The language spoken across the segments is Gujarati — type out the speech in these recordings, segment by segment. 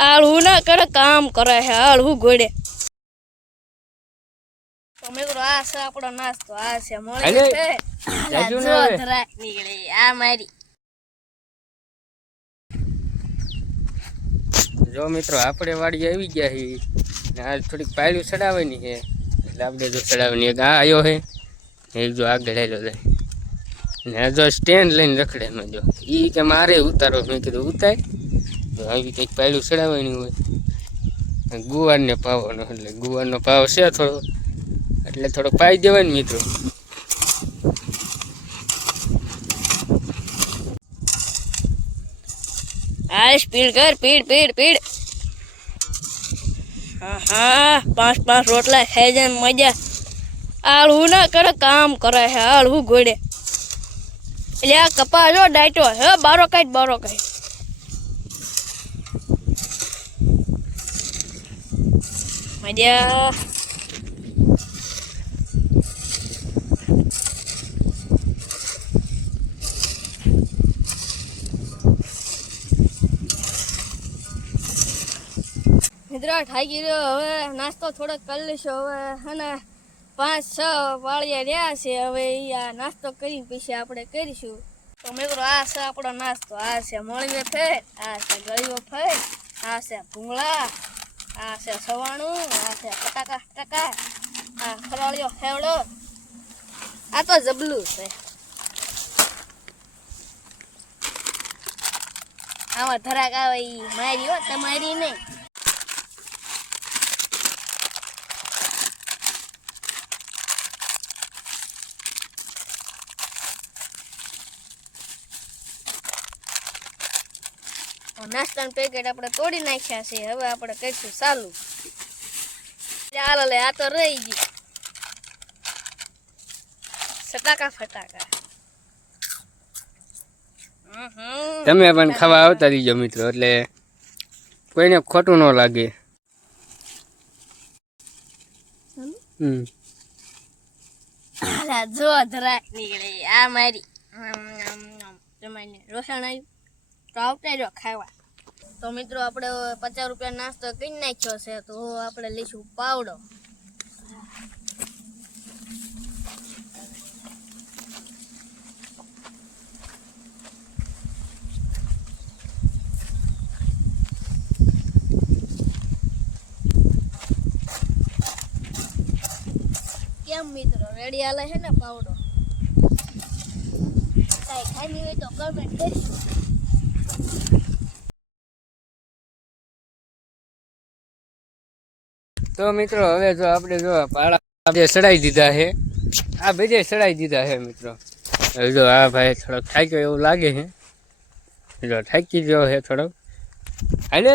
આળું ના કરે કામ કરે છે આળું ગોડે તો મિત્રો આ છે આપણો નાસ્તો આ છે મળી છે જો ધરાક નીકળી આ મારી જો મિત્રો આપણે વાડી આવી ગયા છીએ ને આજ થોડીક પાયલું ચડાવવાની છે એટલે આપણે જો ચડાવવાની એક આ આવ્યો છે એક જો આગળ આવ્યો જાય ને જો સ્ટેન્ડ લઈને રખડે એમાં જો એ કે મારે ઉતારો મેં કીધું ઉતાર તો આવી કંઈક પાયલું ચડાવવાની હોય ગુવારને પાવાનો એટલે ગુવારનો ભાવ છે થોડો એટલે થોડોક પાઈ દેવાય ને મિત્રો આ સ્પીડ કર પીડ હા 5 રોટલા ખાઈ જાય મજા આળું ના કરે કામ કરે છે આળું ગોડે એટલે આ કપા જો ડાયટો હે બારો કાઢ મજા મિત્રો થાકી રહ્યો હવે નાસ્તો થોડોક કરી લઈશું હવે અને 5-6 વાળિયા રહ્યા છે હવે આ નાસ્તો કરી પછી આપણે કરીશું તો મિત્રો આ છે આપણો નાસ્તો આ છે મળીને ફેર આ છે ગળીઓ ફેર આ છે ભૂંગળા આ છે સવાણું આ છે ટકા આ ફરાળિયો ખેવડો આ તો જબલું છે આમાં ધરાક આવે એ મારી હો તમારી નહીં નાસ્તાનું પેકેટ આપણે તોડી નાખ્યા છે હવે આપણે કરીશું ચાલુ ચાલો લે આ તો રહી ગઈ ફટાકા તમે પણ ખાવા આવતા રહીજો મિત્રો એટલે કોઈને ખોટું ન લાગે જો ધરાક નીકળી આ મારી રોષણ આવ્યું તો આવતા રહ્યો ખાવા તો મિત્રો આપણે 50 રૂપિયા નાસ્તો કરી નાખ્યો છે તો આપણે લઈશું પાવડો કેમ મિત્રો રેડી હાલે છે ને પાવડો કાંઈ ખાઈ હોય તો કમેન્ટ કરજો તો મિત્રો હવે જો આપણે જો પાળા જે ચડાવી દીધા છે આ બધે ચડાવી દીધા છે મિત્રો હવે જો આ ભાઈ થોડોક થાક્યો એવું લાગે છે જો થાકી ગયો છે થોડોક હાલે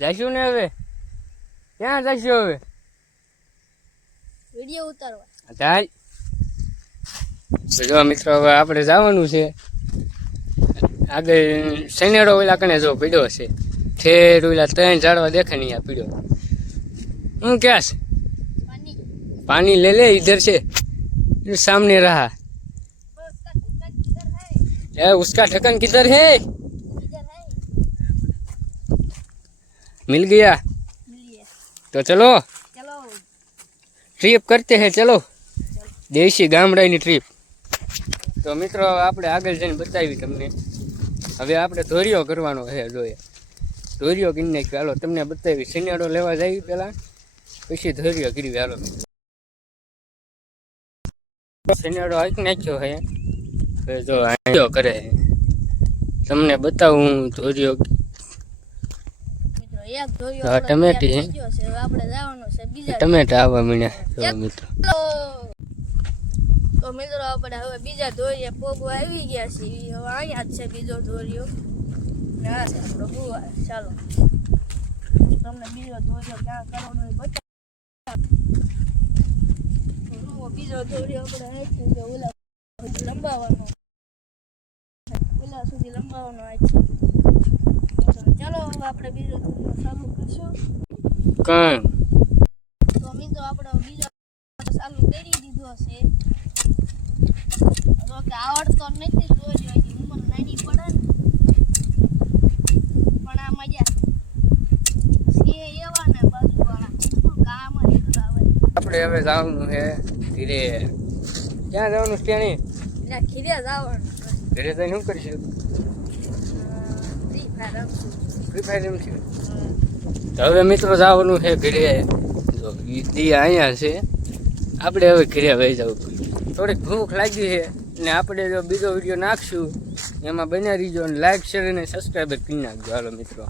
જઈશું ને હવે ક્યાં જઈશું હવે વિડીયો ઉતારવા ચાલ જો મિત્રો હવે આપણે જવાનું છે આગળ શનેડો ઓલા કને જો પીડ્યો છે ઠેર ઓલા 3 ઝાડવા દેખે નહીં આ પીડ્યો હું क्या है पानी ले ले इधर से सामने रहा उसका ढक्कन किधर है मिल गया तो चलो ट्रिप करते हैं चलो देशी गामडानी ट्रिप तो મિત્રો આપણે આગળ જઈને બતાવી તમને હવે આપણે ધોરિયો કરવાનો છે જોઈએ ધોરિયો કરી નાખ્યો હાલો તમને બતાવી શિયાળો લેવા જાય પેલા પછી ધોરિયો કરી હાલો શિયાળો હાકી નાખ્યો છે હવે જો આયો કરે તમને બતાવું ધોરિયો મિત્રો એક ધોરિયો ટમેટી આપણે જવાનું છે બીજા ટમેટા આવવા મળ્યા મિત્રો તો મિત્રો આપણે હવે બીજા ધોરિયા પોગવા આવી ગયા છે હવે અહીંયા જ છે બીજો ધોરિયો ના છે આપણો ગુવા ચાલો તમને બીજો ધોરિયો ક્યાં કરવાનો એ બતાવો બીજો ધોરિયો આપણે અહીંથી જો ઓલા લંબાવવાનો આ છે ચાલો હવે આપણે બીજો ધોરિયો ચાલુ કરશું કાં તો મિત્રો આપણે બીજો ચાલુ કરી દીધો છે તો કે આવડતો નથી ધોરિયો ઉંમર નાની પડે ને પણ આ મજા આપણે હવે જવાનું છે ધીરે. ક્યાં જવાનું છે ત્યાં નહીં? ના ખીરે જવાનું ઘરે જઈને શું કરીશું? ફ્રી ફાયર રમશું. ફ્રી ફાયર રમશું. તો હવે મિત્રો જવાનું છે ઘરે. જો દી અહીંયા છે, આપણે હવે ઘરે વહી જવું. થોડીક ભૂખ લાગી છે ને આપણે જો બીજો વિડીયો નાખશું એમાં બન્યા રહીજો અને લાઈક શેર અને સબસ્ક્રાઈબર કરી નાખજો. હાલો મિત્રો.